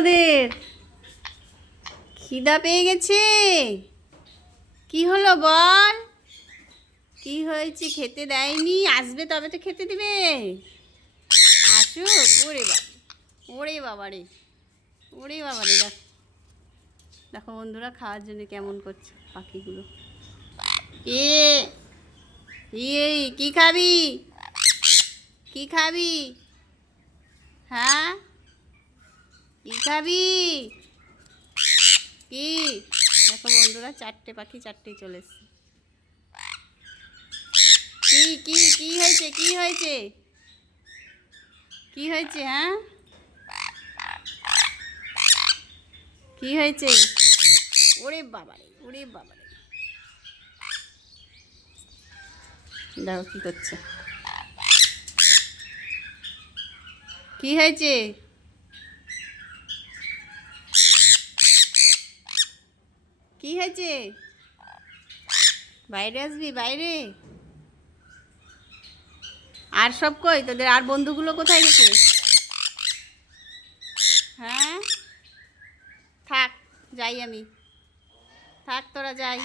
ওদের? খিদা পেয়ে গেছে? কি হলো বল? কি হয়েছে? খেতে দেয়নি? আসবে তবে তো খেতে দিবে। আসুক। ওরে বাবা, ওরে বাবা রে, ওরে বাবা রে। দেখো দেখো বন্ধুরা, খাওয়ার জন্য কেমন করছে পাখিগুলো। এ কি খাবি? কি খাবি? হ্যাঁ, কি খাবি? কি? দেখো বন্ধুরা, চারটে পাখি চারটেই চলে এসছে। কি কি কি হয়েছে? কি হয়েছে? কি হয়েছে? হ্যাঁ, কি হয়েছে? ওরে বাবারে, ওরে বাবারে। দেখো কি করছে। কি হয়েছে? কি হয়েছে? বাইরে আসবি, বাইরে। আর সব কই তোদের? আর বন্ধুগুলো কোথায় গেছে? হ্যাঁ, থাক, যাই আমি। থাক, তোরা যাই।